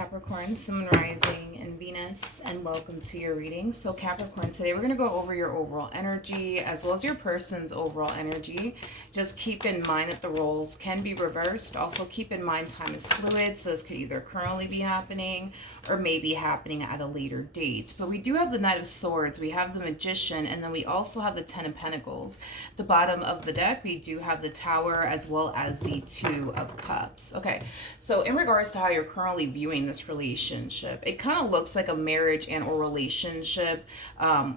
Capricorn, Sun, Rising, and Venus, and welcome to your reading. So Capricorn, today we're going to go over your overall energy as well as your person's overall energy. Just keep in mind that the roles can be reversed. Also keep in mind time is fluid, so this could either currently be happening or maybe happening at a later date. But we do have the Knight of Swords, we have the Magician, and then we also have the Ten of Pentacles. The bottom of the deck, we do have the Tower as well as the Two of Cups. Okay, so in regards to how you're currently viewing this relationship, it kind of looks like a marriage and or relationship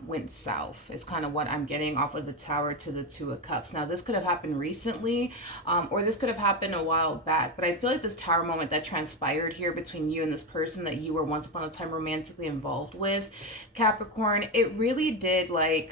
went south is kind of what I'm getting off of the Tower to the Two of Cups. Now this could have happened recently or this could have happened a while back, but I feel like this Tower moment that transpired here between you and this person that you were once upon a time romantically involved with, Capricorn, it really did like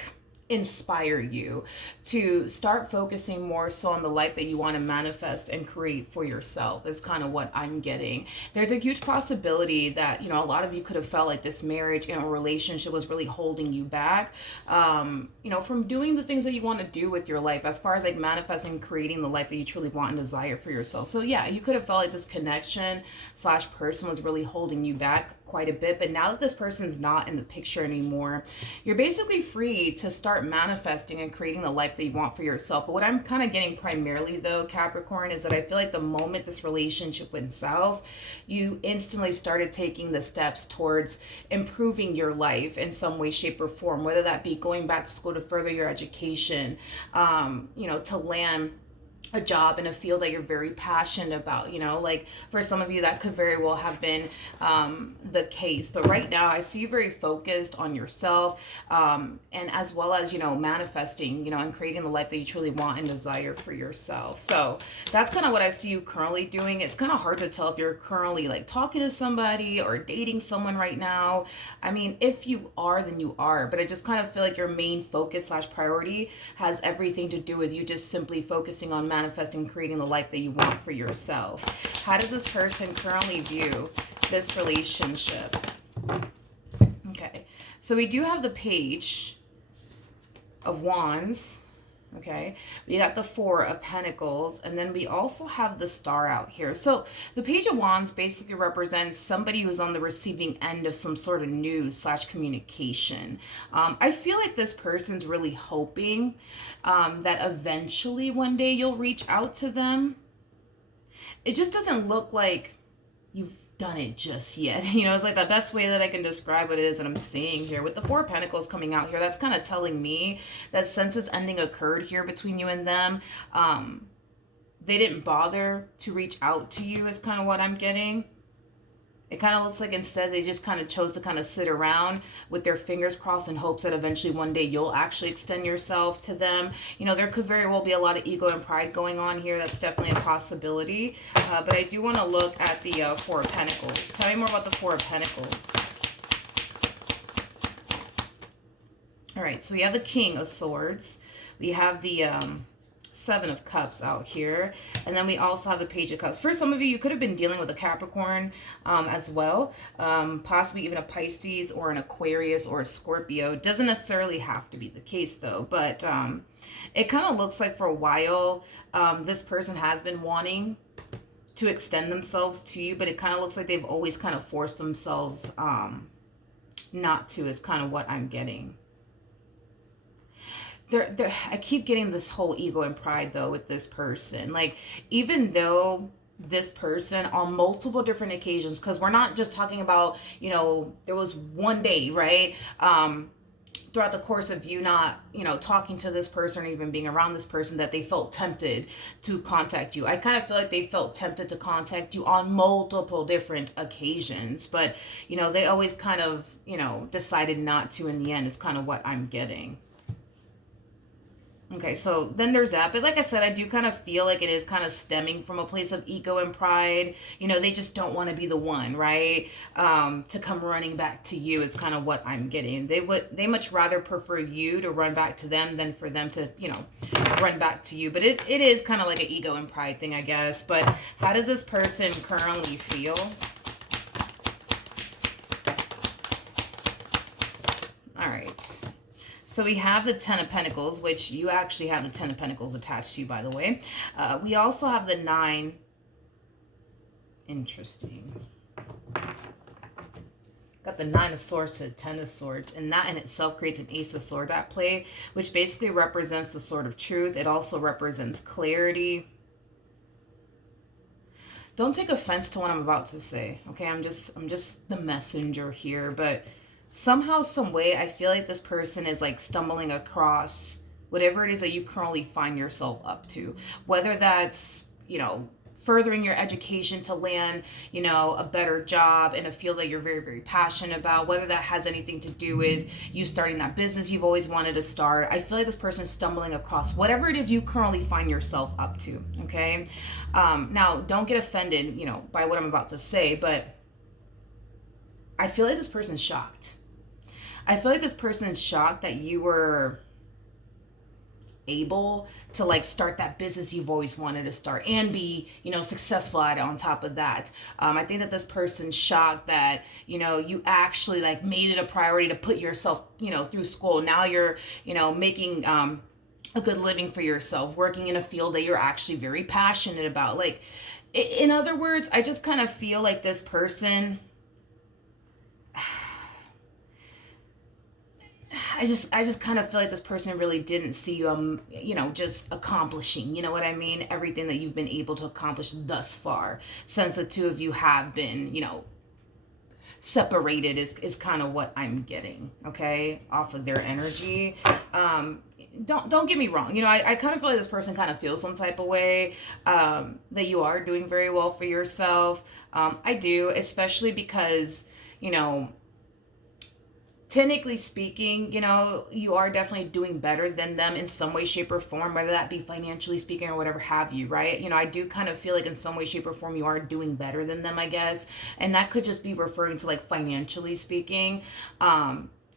inspire you to start focusing more so on the life that you want to manifest and create for yourself is kind of what I'm getting. There's a huge possibility that, you know, a lot of you could have felt like this marriage and a relationship was really holding you back, you know, from doing the things that you want to do with your life as far as like manifesting, creating the life that you truly want and desire for yourself. So yeah, you could have felt like this connection slash person was really holding you back quite a bit, but now that this person's not in the picture anymore, you're basically free to start manifesting and creating the life that you want for yourself. But what I'm kind of getting primarily though, Capricorn, is that I feel like the moment this relationship went south, you instantly started taking the steps towards improving your life in some way, shape, or form, whether that be going back to school to further your education, you know, to land a job in a field that you're very passionate about, you know, like for some of you that could very well have been the case. But right now I see you very focused on yourself and as well as, you know, manifesting, you know, and creating the life that you truly want and desire for yourself. So that's kind of what I see you currently doing. It's kind of hard to tell if you're currently like talking to somebody or dating someone right now. I mean, if you are, then you are, but I just kind of feel like your main focus slash priority has everything to do with you just simply focusing on manifesting, creating the life that you want for yourself. How does this person currently view this relationship? Okay, so we do have the Page of Wands. Okay, we got the Four of Pentacles, and then we also have the Star out here. So the Page of Wands basically represents somebody who's on the receiving end of some sort of news slash communication. I feel like this person's really hoping that eventually one day you'll reach out to them. It just doesn't look like you've done it just yet. You know, it's like the best way that I can describe what it is that I'm seeing here. With the Four of Pentacles coming out here, that's kind of telling me that since this ending occurred here between you and them, they didn't bother to reach out to you is kind of what I'm getting. It kind of looks like instead they just kind of chose to kind of sit around with their fingers crossed in hopes that eventually one day you'll actually extend yourself to them. You know, there could very well be a lot of ego and pride going on here. That's definitely a possibility. But I do want to look at the Four of Pentacles. Tell me more about the Four of Pentacles. All right, so we have the King of Swords. We have the Seven of Cups out here, and then we also have the Page of Cups. For some of you, you could have been dealing with a Capricorn as well, possibly even a Pisces or an Aquarius or a Scorpio. Doesn't necessarily have to be the case though, but it kind of looks like for a while this person has been wanting to extend themselves to you, but it kind of looks like they've always kind of forced themselves not to, is kind of what I'm getting. I keep getting this whole ego and pride though with this person. Like, even though this person on multiple different occasions, because we're not just talking about, you know, there was one day, right? Throughout the course of you not, you know, talking to this person or even being around this person, that they felt tempted to contact you. I kind of feel like they felt tempted to contact you on multiple different occasions, but, you know, they always kind of, you know, decided not to in the end is kind of what I'm getting. Okay, so then there's that. But like I said, I do kind of feel like it is kind of stemming from a place of ego and pride. You know, they just don't want to be the one, right? To come running back to you is kind of what I'm getting. They much rather prefer you to run back to them than for them to, you know, run back to you. But it is kind of like an ego and pride thing, I guess. But how does this person currently feel? All right. So we have the Ten of Pentacles, which you actually have the Ten of Pentacles attached to you, by the way. We also have the Nine. Interesting. got the Nine of Swords to the Ten of Swords, and that in itself creates an Ace of Swords at play, which basically represents the sword of truth. It also represents clarity. Don't take offense to what I'm about to say, okay? I'm just the messenger here, but somehow, some way, I feel like this person is like stumbling across whatever it is that you currently find yourself up to, whether that's, you know, furthering your education to land, you know, a better job in a field that you're very, very passionate about, whether that has anything to do with you starting that business you've always wanted to start. I feel like this person is stumbling across whatever it is you currently find yourself up to, okay? Now, don't get offended, you know, by what I'm about to say, but I feel like this person's shocked. I feel like this person is shocked that you were able to like start that business you've always wanted to start and be, you know, successful at it on top of that. I think that this person's shocked that, you know, you actually like made it a priority to put yourself, you know, through school. Now you're, you know, making a good living for yourself, working in a field that you're actually very passionate about. Like, in other words, I just kind of feel like this person, I just kind of feel like this person really didn't see you, you know, just accomplishing, you know what I mean? Everything that you've been able to accomplish thus far, since the two of you have been, you know, separated is kind of what I'm getting, okay, off of their energy. Don't get me wrong, you know, I kind of feel like this person kind of feels some type of way, that you are doing very well for yourself. I do, especially because, you know, technically speaking, you know, you are definitely doing better than them in some way, shape, or form, whether that be financially speaking or whatever have you, right? You know, I do kind of feel like in some way, shape, or form, you are doing better than them, I guess. And that could just be referring to like financially speaking.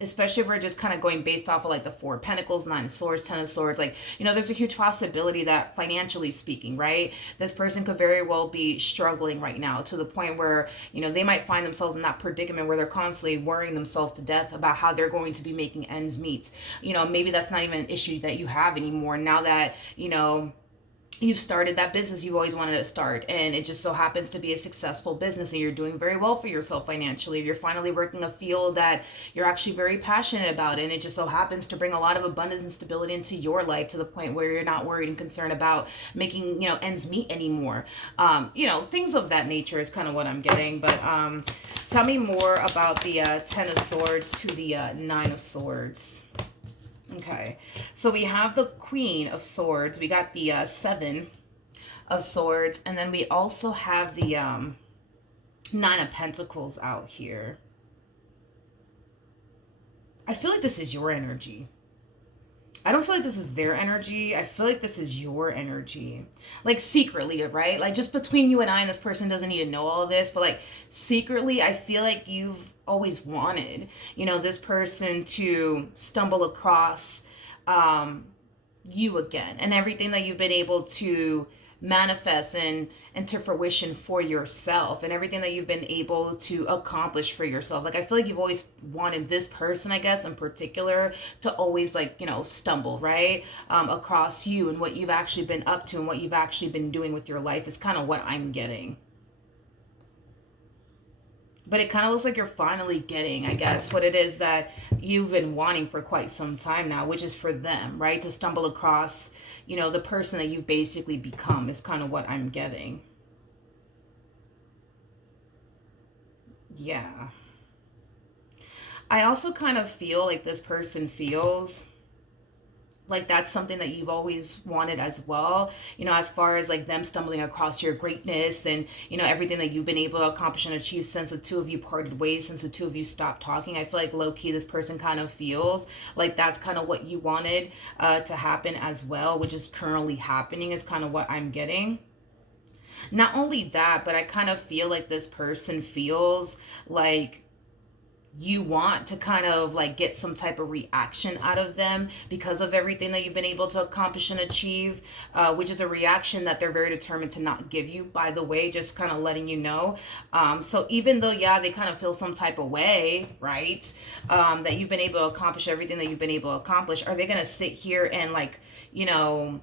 Especially if we're just kind of going based off of like the Four of Pentacles, Nine of Swords, Ten of Swords, like, you know, there's a huge possibility that financially speaking, right, this person could very well be struggling right now to the point where, you know, they might find themselves in that predicament where they're constantly worrying themselves to death about how they're going to be making ends meet. You know, maybe that's not even an issue that you have anymore now that, you know, you've started that business you've always wanted to start, and it just so happens to be a successful business and you're doing very well for yourself financially. You're finally working a field that you're actually very passionate about, and it just so happens to bring a lot of abundance and stability into your life to the point where you're not worried and concerned about making, you know, ends meet anymore. You know, things of that nature is kind of what I'm getting. But tell me more about the Ten of Swords to the Nine of Swords. Okay, so we have the Queen of Swords, we got the Seven of Swords, and then we also have the Nine of Pentacles out here. I feel like this is your energy. I don't feel like this is their energy. I feel like this is your energy. Like secretly, right? Like just between you and I, and this person doesn't need to know all of this, but like secretly, I feel like you've always wanted, you know, this person to stumble across you again, and everything that you've been able to manifest and to fruition for yourself, and everything that you've been able to accomplish for yourself. Like I feel like you've always wanted this person, I guess in particular, to always like, you know, stumble right across you and what you've actually been up to and what you've actually been doing with your life is kind of what I'm getting. But it kind of looks like you're finally getting, I guess, what it is that you've been wanting for quite some time now, which is for them, right? To stumble across, you know, the person that you've basically become is kind of what I'm getting. Yeah. I also kind of feel like this person feels like that's something that you've always wanted as well, you know, as far as like them stumbling across your greatness and, you know, everything that you've been able to accomplish and achieve since the two of you parted ways, since the two of you stopped talking. I feel like low-key this person kind of feels like that's kind of what you wanted to happen as well, which is currently happening, is kind of what I'm getting. Not only that, but I kind of feel like this person feels like you want to kind of like get some type of reaction out of them because of everything that you've been able to accomplish and achieve, which is a reaction that they're very determined to not give you, by the way, just kind of letting you know. So even though, yeah, they kind of feel some type of way, right, that you've been able to accomplish everything that you've been able to accomplish, are they going to sit here and like, you know,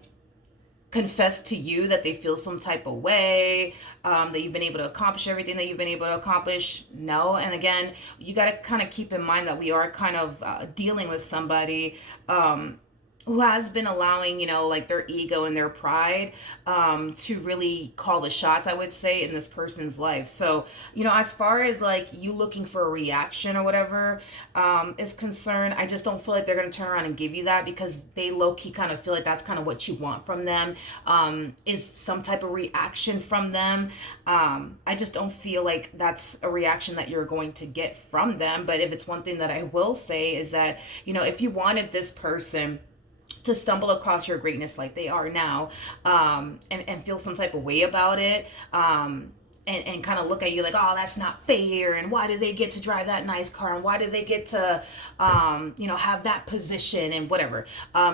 confess to you that they feel some type of way, that you've been able to accomplish everything that you've been able to accomplish. No. And again, you got to kind of keep in mind that we are kind of dealing with somebody who has been allowing, like their ego and their pride to really call the shots, I would say, in this person's life. So, as far as like you looking for a reaction or whatever is concerned, I just don't feel like they're going to turn around and give you that, because they low-key kind of feel like that's kind of what you want from them, is some type of reaction from them. I just don't feel like that's a reaction that you're going to get from them. But if it's one thing that I will say is that, if you wanted this person to stumble across your greatness like they are now, and feel some type of way about it, and kind of look at you like, oh, that's not fair, and why do they get to drive that nice car, and why do they get to have that position and whatever,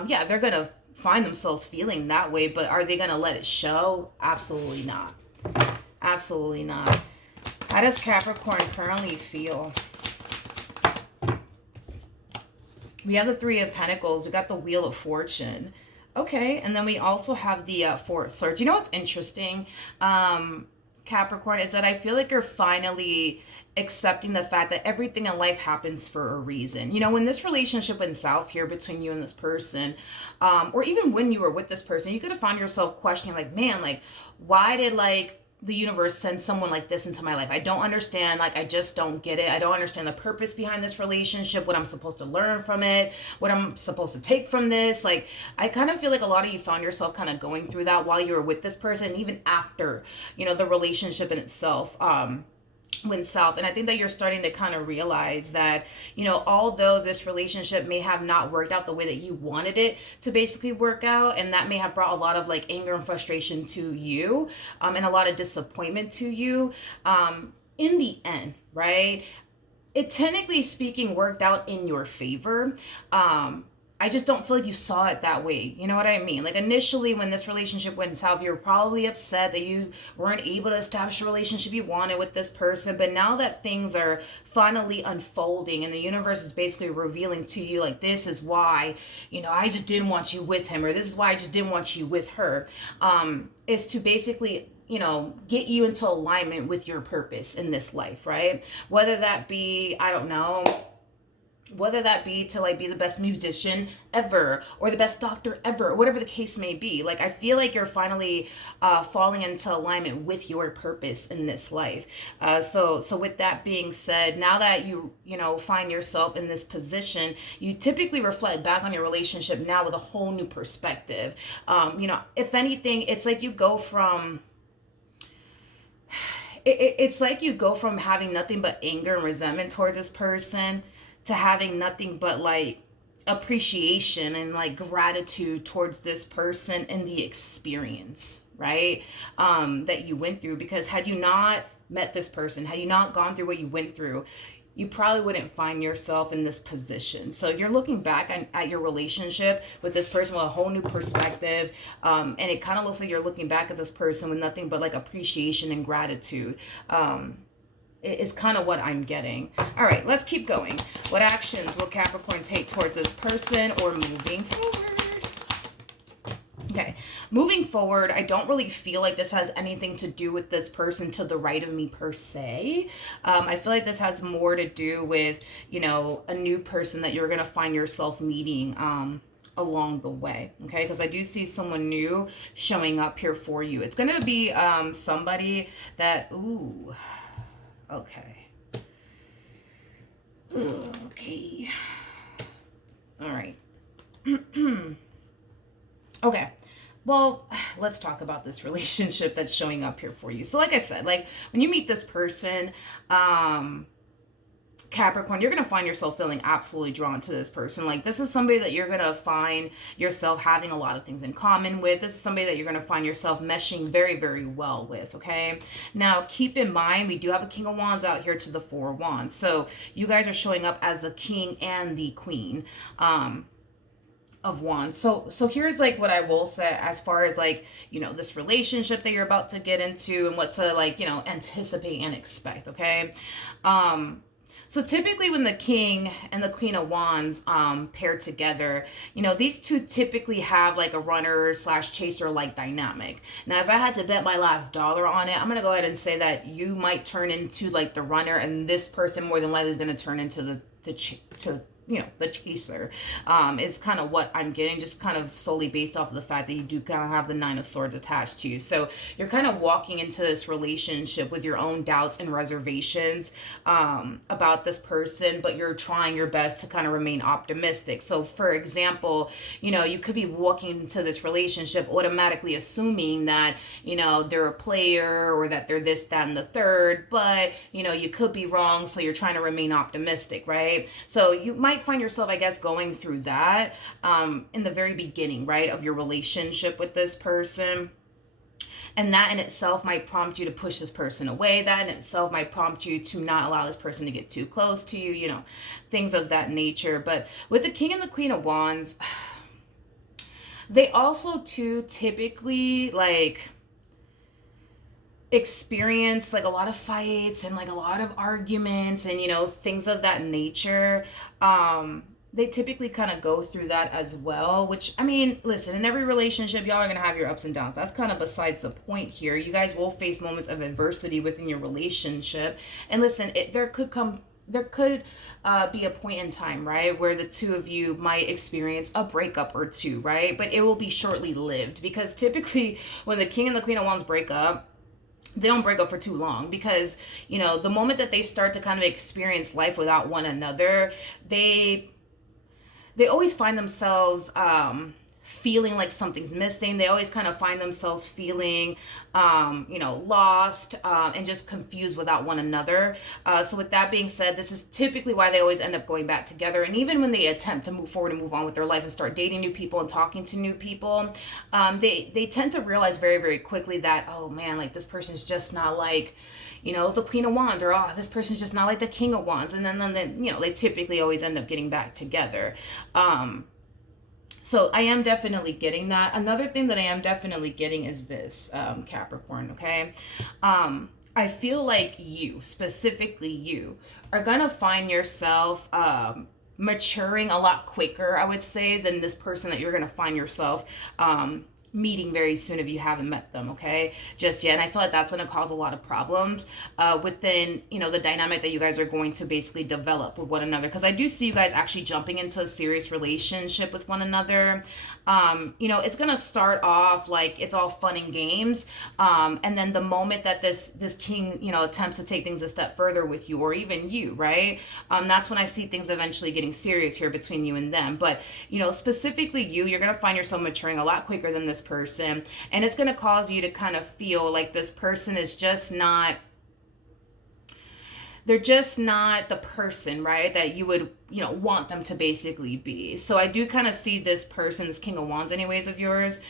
yeah, they're gonna find themselves feeling that way. But are they gonna let it show? Absolutely not. Absolutely not. How does Capricorn currently feel? We have the Three of Pentacles. We got the Wheel of Fortune. Okay, and then we also have the Four of Swords. You know what's interesting, Capricorn, is that I feel like you're finally accepting the fact that everything in life happens for a reason. When this relationship went south here between you and this person, or even when you were with this person, you could have found yourself questioning, like, man, like, why did, like, the universe send someone like this into my life? I don't understand. Like, I just don't get it. I don't understand the purpose behind this relationship, what I'm supposed to learn from it, what I'm supposed to take from this. Like, I kind of feel like a lot of you found yourself kind of going through that while you were with this person, even after, the relationship in itself went south. And I think that you're starting to kind of realize that, although this relationship may have not worked out the way that you wanted it to basically work out, and that may have brought a lot of like anger and frustration to you, and a lot of disappointment to you, in the end, right, it technically speaking worked out in your favor. I just don't feel like you saw it that way. You know what I mean? Like, initially when this relationship went south, you were probably upset that you weren't able to establish a relationship you wanted with this person. But now that things are finally unfolding and the universe is basically revealing to you, like, this is why, I just didn't want you with him, or this is why I just didn't want you with her, is to basically get you into alignment with your purpose in this life, right? Whether that be, I don't know, whether that be to like be the best musician ever, or the best doctor ever, or whatever the case may be. Like, I feel like you're finally falling into alignment with your purpose in this life. So with that being said, now that you find yourself in this position, you typically reflect back on your relationship now with a whole new perspective. If anything, it's like you go from it's like you go from having nothing but anger and resentment towards this person to having nothing but like appreciation and like gratitude towards this person and the experience, right? That you went through. Because had you not met this person, had you not gone through what you went through, you probably wouldn't find yourself in this position. So you're looking back at your relationship with this person with a whole new perspective. And it kind of looks like you're looking back at this person with nothing but like appreciation and gratitude. Is kind of what I'm getting. All right, let's keep going. What actions will Capricorn take towards this person or moving forward? Okay, moving forward, I don't really feel like this has anything to do with this person to the right of me per se. I feel like this has more to do with, a new person that you're going to find yourself meeting along the way, okay? Because I do see someone new showing up here for you. It's going to be somebody that, ooh, okay. Okay. All right. Okay. Well, let's talk about this relationship that's showing up here for you. So like I said, like when you meet this person, Capricorn, you're going to find yourself feeling absolutely drawn to this person. Like, this is somebody that you're going to find yourself having a lot of things in common with. This is somebody that you're going to find yourself meshing very, very well with, okay? Now, keep in mind, we do have a King of Wands out here to the Four of Wands. So you guys are showing up as the King and the Queen of Wands. So here's like what I will say as far as like, this relationship that you're about to get into and what to like, anticipate and expect, okay? So typically when the king and the queen of wands pair together, these two typically have like a runner slash chaser like dynamic. Now, if I had to bet my last dollar on it, I'm going to go ahead and say that you might turn into like the runner, and this person more than likely is going to turn into the chaser. Is kind of what I'm getting, just kind of solely based off of the fact that you do kind of have the Nine of Swords attached to you. So you're kind of walking into this relationship with your own doubts and reservations about this person, but you're trying your best to kind of remain optimistic. So for example, you could be walking into this relationship automatically assuming that, they're a player or that they're this, that, and the third, but, you could be wrong. So you're trying to remain optimistic, right? So you might find yourself, I guess, going through that in the very beginning, right, of your relationship with this person. And that in itself might prompt you to push this person away. That in itself might prompt you to not allow this person to get too close to you, things of that nature. But with the king and the queen of wands, they also too typically like experience like a lot of fights and like a lot of arguments and things of that nature. They typically kind of go through that as well, which, I mean, listen, in every relationship y'all are going to have your ups and downs. That's kind of besides the point here. You guys will face moments of adversity within your relationship, and listen, there could be a point in time, right, where the two of you might experience a breakup or two, right? But it will be shortly lived, because typically when the king and the queen of wands break up, they don't break up for too long, because the moment that they start to kind of experience life without one another, they always find themselves feeling like something's missing. They always kind of find themselves feeling lost and just confused without one another. So with that being said, this is typically why they always end up going back together. And even when they attempt to move forward and move on with their life and start dating new people and talking to new people, they tend to realize very, very quickly that, oh man, like this person's just not like, the queen of wands, or oh, this person's just not like the king of wands. And then they typically always end up getting back together. So I am definitely getting that. Another thing that I am definitely getting is this, Capricorn, okay? I feel like you, specifically you, are going to find yourself maturing a lot quicker, I would say, than this person that you're going to find yourself meeting very soon if you haven't met them, okay, just yet. And I feel like that's going to cause a lot of problems within the dynamic that you guys are going to basically develop with one another, because I do see you guys actually jumping into a serious relationship with one another. It's going to start off like it's all fun and games, and then the moment that this king attempts to take things a step further with you, or even you, right, that's when I see things eventually getting serious here between you and them. But specifically you're going to find yourself maturing a lot quicker than this person, and it's going to cause you to kind of feel like this person is just not, they're just not the person, right, that you would want them to basically be. So I do kind of see this person, this king of wands anyways of yours,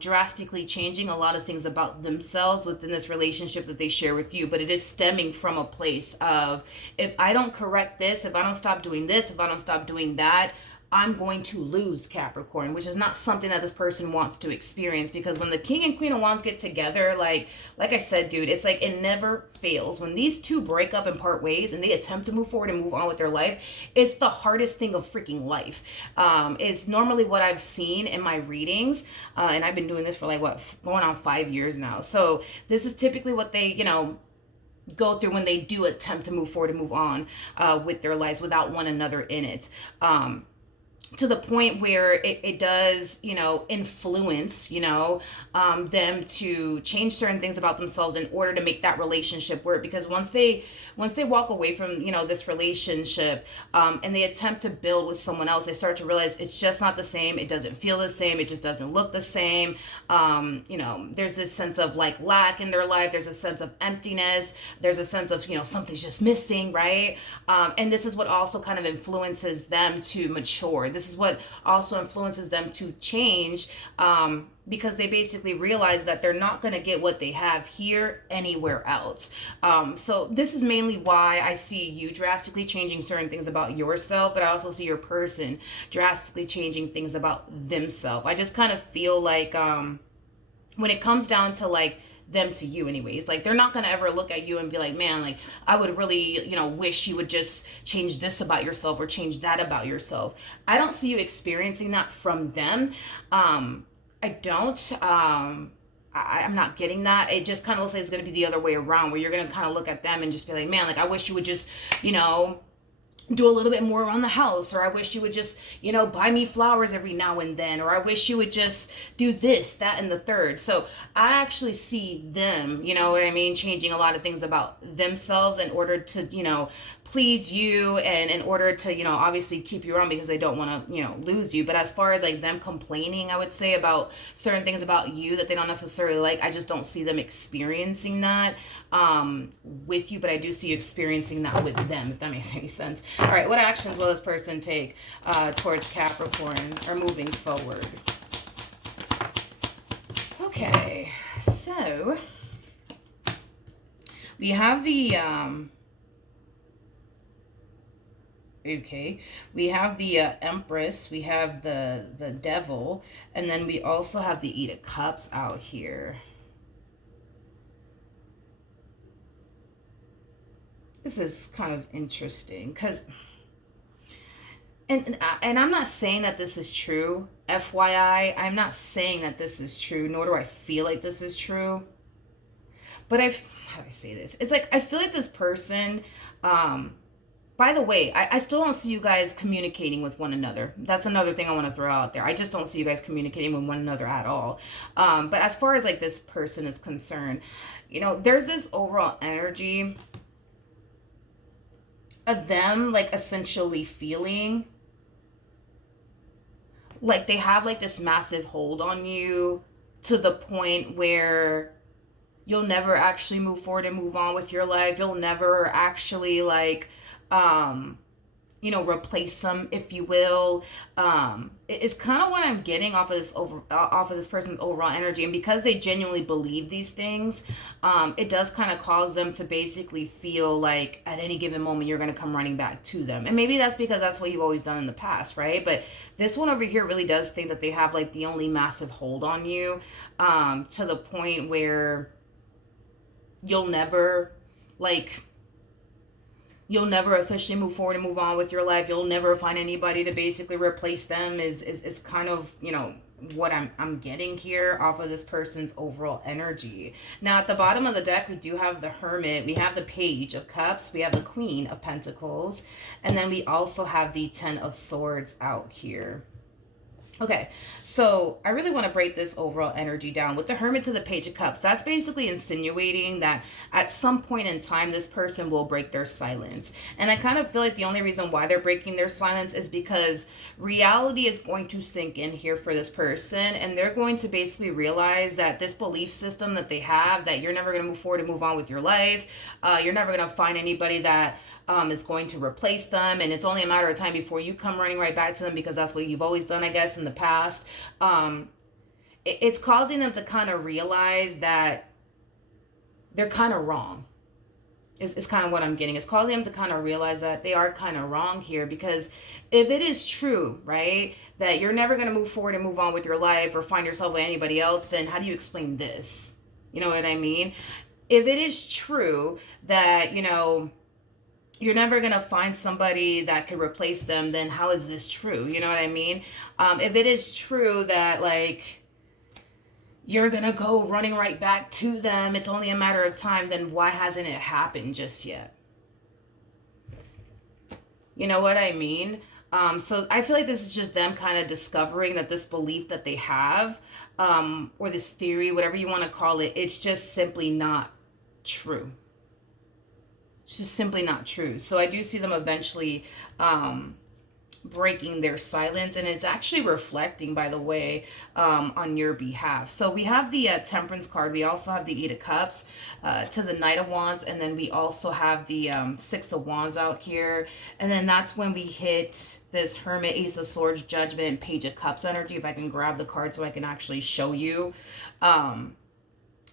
drastically changing a lot of things about themselves within this relationship that they share with you. But it is stemming from a place of, if I don't correct this, if I don't stop doing this, if I don't stop doing that, I'm going to lose, Capricorn, which is not something that this person wants to experience. Because when the king and queen of wands get together, like I said, dude, it's like it never fails. When these two break up and part ways and they attempt to move forward and move on with their life, it's the hardest thing of freaking life. Is normally what I've seen in my readings, and I've been doing this for like going on 5 years now. So this is typically what they go through when they do attempt to move forward and move on with their lives without one another in it. To the point where it does, influence, them to change certain things about themselves in order to make that relationship work. Because once they walk away from, this relationship, and they attempt to build with someone else, they start to realize it's just not the same. It doesn't feel the same. It just doesn't look the same. There's this sense of like lack in their life. There's a sense of emptiness. There's a sense of, something's just missing, right? And this is what also kind of influences them to mature. This is what also influences them to change, because they basically realize that they're not going to get what they have here anywhere else. So this is mainly why I see you drastically changing certain things about yourself, but I also see your person drastically changing things about themselves. I just kind of feel like when it comes down to like them to you anyways. Like, they're not going to ever look at you and be like, man, like, I would really, you know, wish you would just change this about yourself or change that about yourself. I don't see you experiencing that from them. I don't. I'm not getting that. It just kind of looks like it's going to be the other way around, where you're going to kind of look at them and just be like, man, like, I wish you would just, you know, do a little bit more around the house, or I wish you would just, you know, buy me flowers every now and then, or I wish you would just do this, that, and the third. So I actually see them, you know what I mean, changing a lot of things about themselves in order to, you know, please you, and in order to, you know, obviously keep you around because they don't want to, you know, lose you. But as far as like them complaining, I would say, about certain things about you that they don't necessarily like, I just don't see them experiencing that with you, but I do see you experiencing that with them, if that makes any sense. All right, what actions will this person take towards Capricorn or moving forward? Okay, so we have the okay, we have the Empress, we have the Devil, and then we also have the Eight of Cups out here. This is kind of interesting because, and I'm not saying that this is true, FYI. I'm not saying that this is true, nor do I feel like this is true. But how do I say this? It's like, I feel like this person, by the way, I still don't see you guys communicating with one another. That's another thing I want to throw out there. I just don't see you guys communicating with one another at all. But as far as like this person is concerned, you know, there's this overall energy of them like essentially feeling like they have like this massive hold on you, to the point where you'll never actually move forward and move on with your life. You'll never actually like you know, replace them, if you will. It's kind of what I'm getting off of this person's overall energy. And because they genuinely believe these things, it does kind of cause them to basically feel like at any given moment you're going to come running back to them. And maybe that's because that's what you've always done in the past, right? But this one over here really does think that they have like the only massive hold on you, to the point where you'll never officially move forward and move on with your life. You'll never find anybody to basically replace them is kind of, you know, what I'm getting here off of this person's overall energy. Now, at the bottom of the deck, we do have the Hermit, we have the Page of Cups, we have the Queen of Pentacles, and then we also have the Ten of Swords out here. Okay, so I really want to break this overall energy down. With the Hermit to the Page of Cups, that's basically insinuating that at some point in time, this person will break their silence. And I kind of feel like the only reason why they're breaking their silence is because reality is going to sink in here for this person. And they're going to basically realize that this belief system that they have, that you're never going to move forward and move on with your life, you're never going to find anybody that is going to replace them, and it's only a matter of time before you come running right back to them, because that's what you've always done, I guess, in the past. It's causing them to kind of realize that they're kind of wrong. Is kind of what I'm getting. It's causing them to kind of realize that they are kind of wrong here, because if it is true, right, that you're never going to move forward and move on with your life or find yourself with anybody else, then how do you explain this? You know what I mean? If it is true that, you know, you're never going to find somebody that could replace them, then how is this true? You know what I mean? If it is true that, like, you're going to go running right back to them, it's only a matter of time, then why hasn't it happened just yet? You know what I mean? So I feel like this is just them kind of discovering that this belief that they have, or this theory, whatever you want to call it, it's just simply not true. It's just simply not true. So I do see them eventually breaking their silence, and it's actually reflecting, by the way, on your behalf. So we have the Temperance card. We also have the Eight of Cups to the Knight of Wands, and then we also have the Six of Wands out here. And then that's when we hit this Hermit, Ace of Swords, Judgment, Page of Cups energy. If I can grab the card so I can actually show you.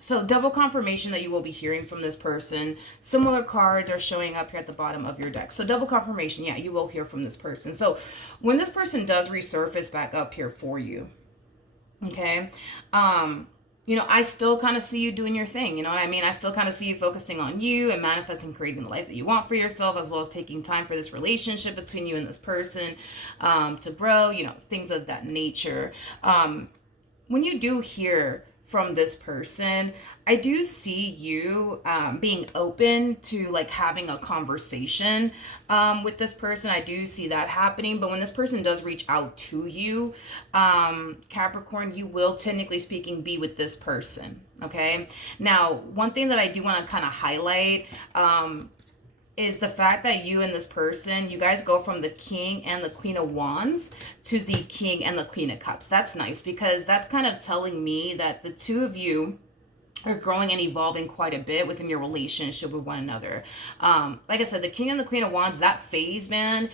So double confirmation that you will be hearing from this person. Similar cards are showing up here at the bottom of your deck. So double confirmation, yeah, you will hear from this person. So when this person does resurface back up here for you, okay, you know, I still kind of see you doing your thing. You know what I mean? I still kind of see you focusing on you and manifesting, creating the life that you want for yourself, as well as taking time for this relationship between you and this person to grow, you know, things of that nature. When you do hear from this person, I do see you being open to like having a conversation with this person. I do see that happening. But when this person does reach out to you, Capricorn, you will technically speaking be with this person. Okay. Now, one thing that I do want to kind of highlight is the fact that you and this person, you guys go from the King and the Queen of Wands to the King and the Queen of Cups. That's nice, because that's kind of telling me that the two of you are growing and evolving quite a bit within your relationship with one another. Like I said, the King and the Queen of Wands, that phase, man,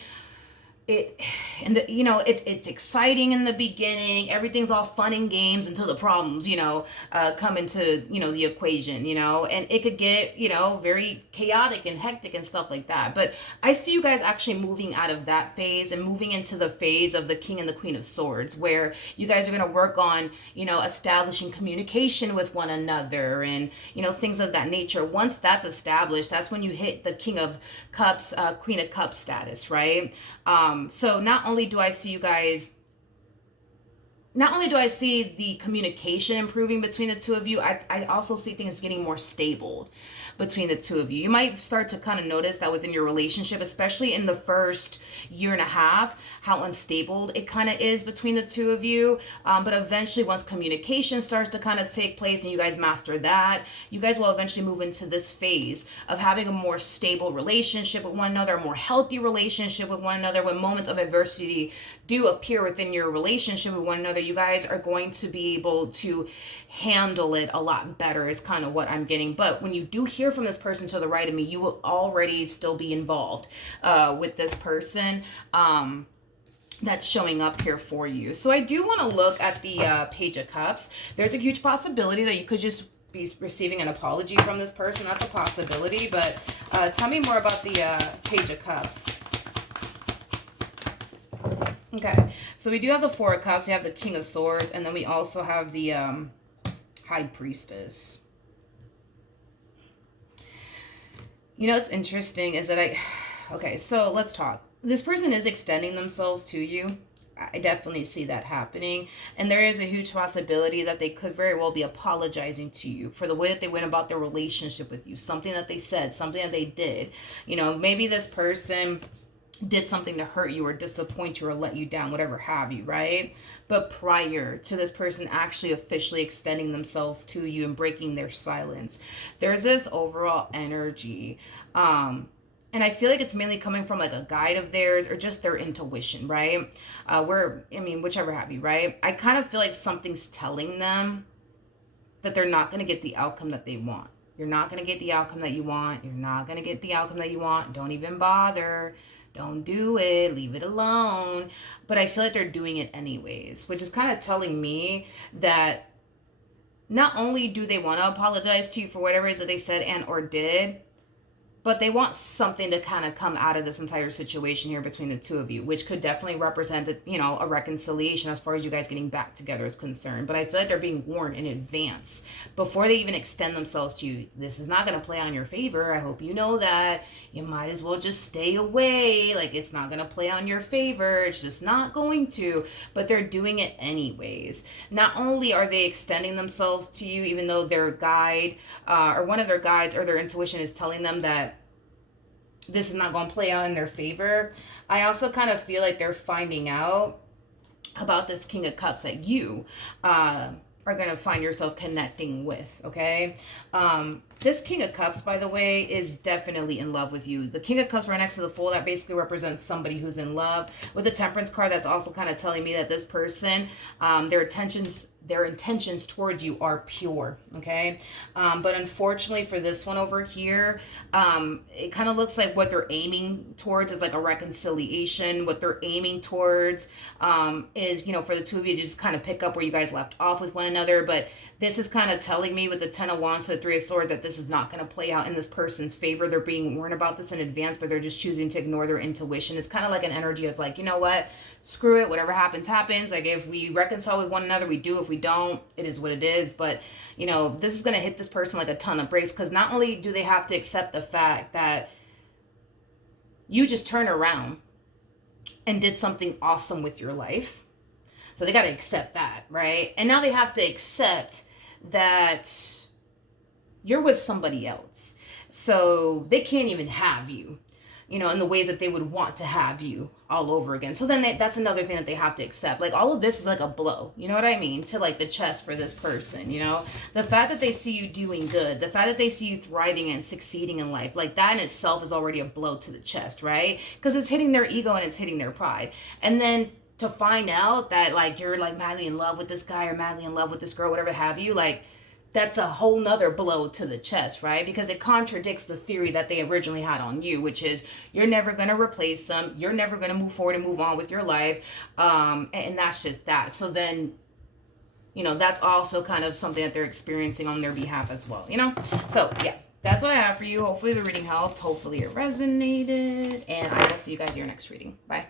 it, and the, you know, it's exciting in the beginning. Everything's all fun and games until the problems, you know, come into, you know, the equation, you know, and it could get, you know, very chaotic and hectic and stuff like that. But I see you guys actually moving out of that phase and moving into the phase of the King and the Queen of Swords, where you guys are going to work on, you know, establishing communication with one another and, you know, things of that nature. Once that's established, that's when you hit the King of Cups, Queen of Cups status, right? So not only do I see you guys, not only do I see the communication improving between the two of you, I also see things getting more stable between the two of you. You might start to kind of notice that within your relationship, especially in the first year and a half, how unstable it kind of is between the two of you. But eventually, once communication starts to kind of take place and you guys master that, you guys will eventually move into this phase of having a more stable relationship with one another, a more healthy relationship with one another. When moments of adversity do appear within your relationship with one another, you guys are going to be able to handle it a lot better, is kind of what I'm getting. But when you do hear from this person to the right of me, you will already still be involved with this person that's showing up here for you. So I do want to look at the Page of Cups. There's a huge possibility that you could just be receiving an apology from this person. That's a possibility. But tell me more about the Page of Cups. Okay, so we do have the Four of Cups, we have the King of Swords, and then we also have the High Priestess. You know what's interesting is that okay, so let's talk. This person is extending themselves to you. I definitely see that happening. And there is a huge possibility that they could very well be apologizing to you for the way that they went about their relationship with you. Something that they said, something that they did. You know, maybe this person did something to hurt you or disappoint you or let you down, whatever have you, right? But prior to this person actually officially extending themselves to you and breaking their silence, there's this overall energy. And I feel like it's mainly coming from like a guide of theirs or just their intuition, right? Whichever have you, right? I kind of feel like something's telling them that they're not going to get the outcome that they want. You're not going to get the outcome that you want. You're not going to get the outcome that you want. Don't even bother. Don't do it. Leave it alone. But I feel like they're doing it anyways, which is kind of telling me that not only do they want to apologize to you for whatever it is that they said and or did, but they want something to kind of come out of this entire situation here between the two of you, which could definitely represent, a reconciliation as far as you guys getting back together is concerned. But I feel like they're being warned in advance before they even extend themselves to you. This is not going to play on your favor. I hope you know that. You might as well just stay away. Like, it's not going to play on your favor. It's just not going to. But they're doing it anyways. Not only are they extending themselves to you, even though their guide or one of their guides or their intuition is telling them that this is not going to play out in their favor, I also kind of feel like they're finding out about this King of Cups that you are going to find yourself connecting with, okay? This King of Cups, by the way, is definitely in love with you. The King of Cups right next to the Fool, that basically represents somebody who's in love. With the Temperance card, that's also kind of telling me that this person, their intentions towards you are pure, okay? But unfortunately for this one over here, it kind of looks like what they're aiming towards is like a reconciliation. What they're aiming towards is, for the two of you to just kind of pick up where you guys left off with one another. But this is kind of telling me with the Ten of Wands to the Three of Swords that this is not going to play out in this person's favor. They're being warned about this in advance, but they're just choosing to ignore their intuition. It's kind of like an energy of like, you know what? Screw it. Whatever happens, happens. Like, if we reconcile with one another, we do. If we don't, it is what it is. But, you know, this is going to hit this person like a ton of bricks, because not only do they have to accept the fact that you just turned around and did something awesome with your life. So they got to accept that, right? And now they have to accept that you're with somebody else. So they can't even have you, you know, in the ways that they would want to have you all over again. So then that's another thing that they have to accept. Like, all of this is like a blow, you know what I mean, to like the chest for this person, you know? The fact that they see you doing good, the fact that they see you thriving and succeeding in life, like that in itself is already a blow to the chest, right? Because it's hitting their ego and it's hitting their pride. And then to find out that like you're like madly in love with this guy or madly in love with this girl, whatever have you, like, that's a whole nother blow to the chest, right? Because it contradicts the theory that they originally had on you, which is you're never going to replace them. You're never going to move forward and move on with your life. And that's just that. So then, you know, that's also kind of something that they're experiencing on their behalf as well, you know? So yeah, that's what I have for you. Hopefully the reading helped. Hopefully it resonated. And I will see you guys in your next reading. Bye.